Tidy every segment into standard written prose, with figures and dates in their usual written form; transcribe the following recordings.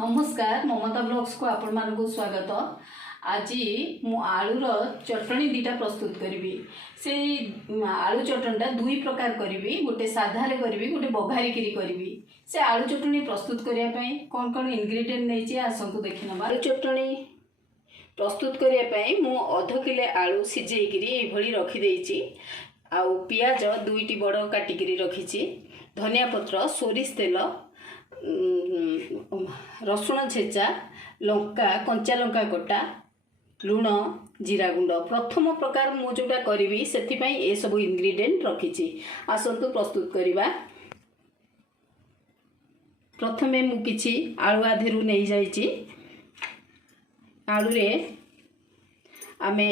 नमस्कार ममता ब्लॉग्स को आपण मानक स्वागत। आज मु आलूर चटनी दीटा प्रस्तुत करी। से आलू चटनीटा दुई प्रकार करी, गोटे साधारे करी, गोटे बघारिकी करी। से आलू चटनी प्रस्तुत करने कौन कौन इनग्रेडिएंट नहीं आसतु देखी ना। आलू चटनी प्रस्तुत करने मु अध किले आलू सिझेकरी रखीदे। आउ पियाज दुईटी बड़ काटिकी रखी, धनिया पत्र, सोरिष तेल, रसुण छेचा, लंका कंचा लंका कटा, लुण, जीरा गुंड। प्रथम प्रकार मु जोटा करी से ए सब इनग्रेडिएंट रखी। आसतु प्रस्तुत करवा। प्रथमे मु किछि आलू आधेरु नहीं जाइछि। आलू रे आमे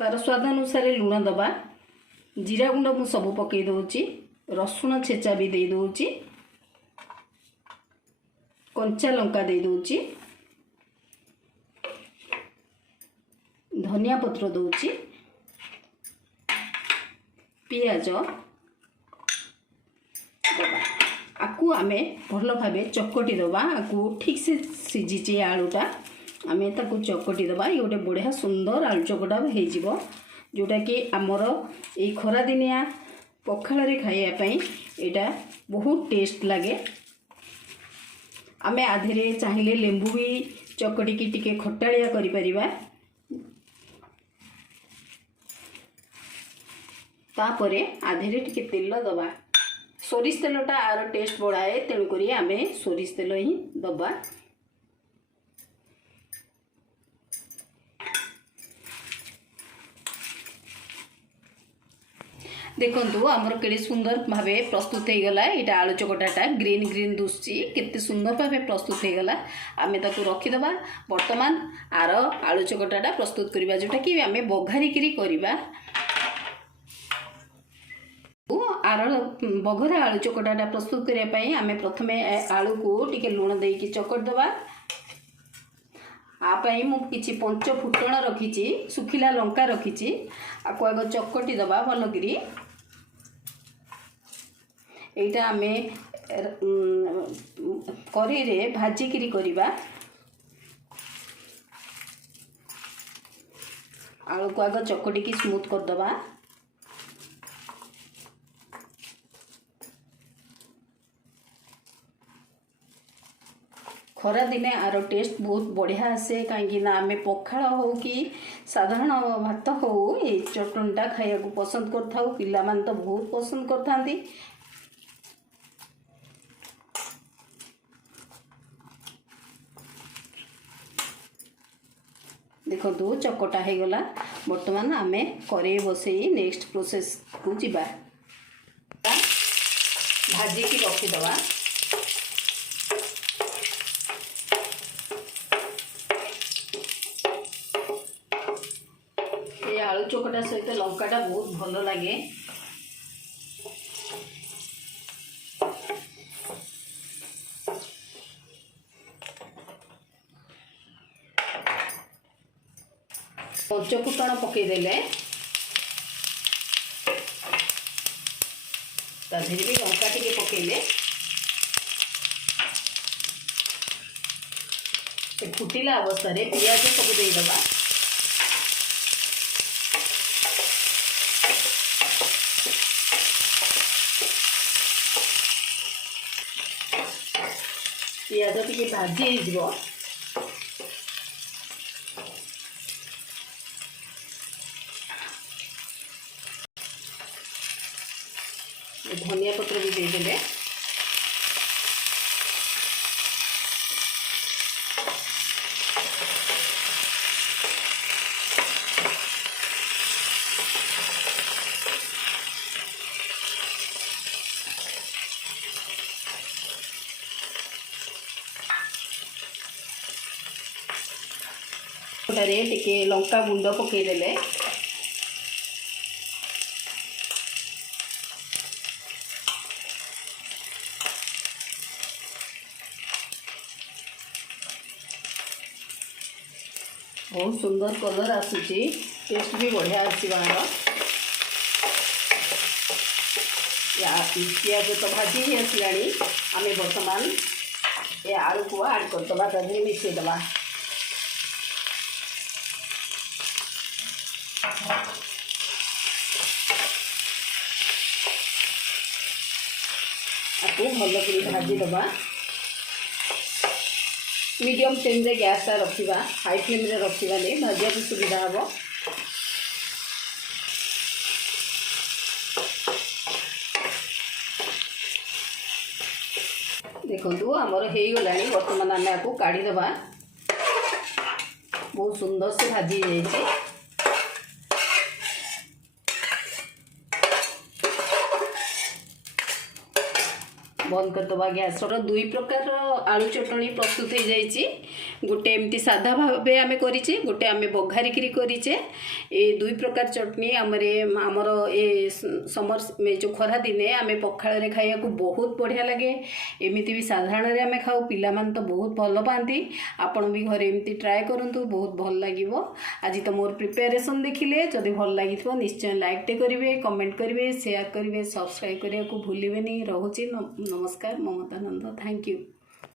तार स्वाद अनुसार लुण दबा, जीरा गुंड मु सब पकई दउछि, रसुण छेचा भी दे दउछि, कंचा लंका दे दउछि, धनिया पत्र दउछि, पियाज दबा। आकु आमे भल भाबे चकटी दबा। आकु ठीक से सिझिछि आलूटा, आमे ताकु चकटी दबा। ये गोटे बढ़िया सुंदर आलू चकटा हो जिवो, जोटा कि आमर ए खरा दिनिया पखाल रे खाइया पई एटा बहुत टेस्ट लागे। आमे आधेरे चाहिए लेंबू भी चकटी की टिके खटालिया करि परिबा। तापरे आधेरे टिके तेल दबा। सोरिष तेलटा आर टेस्ट बढ़ाए, तेणुक आमे सोरिष तेल ही दबा। देखंतु आमर केड़े सुंदर भावे प्रस्तुत हो गला। ये आलू चकटाटा ग्रीन ग्रीन दुसची, केते सुंदर भावे प्रस्तुत हो गला। आमे ताकू रखीदबा। वर्तमान आर आलू चकटाटा प्रस्तुत करबा, जोटा कि आमे बघारिकी करबा। आर बघरा आलू चकटाटा प्रस्तुत करने पई आमे प्रथमे आलू को टिके लुण देकी चकट दबा। आपाई मु किछि पंच फुटण रखिछि, सुखिला लंका रखिछि। आको आग चकटी दबा भलकरी। एटा आमे करी रे भाजिकिरी करिबा। आलू को आग चकटी की स्मूथ कर दबा। खरा दिने आर टेस्ट बहुत बढ़िया आसे, कहीं आमे पखाल हो कि साधारण भात हो, ये चटनीटा खाया को पसंद करता। पिला मान तो बहुत पसंद करथांती। देखो चकटा हो गला। वर्तमान आमे करे बसई नेक्स्ट प्रोसेस को जीवा। भाजी की रखीदबा। आलू चकटा सहित लंकाटा बहुत भल लगे। पंचफुटण पकईदेले भी लंका टिके पकईले फुटिला अवस्था पियाज सब देदबा। पियाज टिके भाजी हो धनिया पत्र भी देदेले। टिके लंका गुंड पकईदेले। बहुत सुंदर कलर आसूची, टेस्ट भी बढ़िया आसबार। पियाज तो भाजी ही आसला। आम बर्तमान ये आलू को आड करदे तदे मिसईदे आपको भल कर भाजीदे मीडियम फ्लेम रे गैस रखा हाई फ्लेम रे रखा नहीं भाजा को सुविधा हम देखो आमर हो गला बर्तमान आम आपको काढ़ीदे बहुत सुंदर से भाजी जाइए बंद करदे गैस दुई प्रकार आलू चटनी प्रस्तुत हो जाइए गोटे एमती साधा भाव आम करेचे गोटे आम बघारिकी करेचे ये दुई प्रकार चटनी आमर ए समर में जो खरा दिने आम पखाल खाया बहुत बढ़िया लगे एमती भी साधारण आम खाऊ पिला मान तो बहुत भल पाती आपण भी घरे एमती ट्राए करूँ बहुत भल लगे आज तो मोर प्रिपेरेसन देखिले जदि भल लगी निश्चय लाइक करेंगे कमेंट करेंगे शेयर करेंगे सब्सक्राइब करने को भूलें रोचे नमस्कार ममतानंद थैंक यू।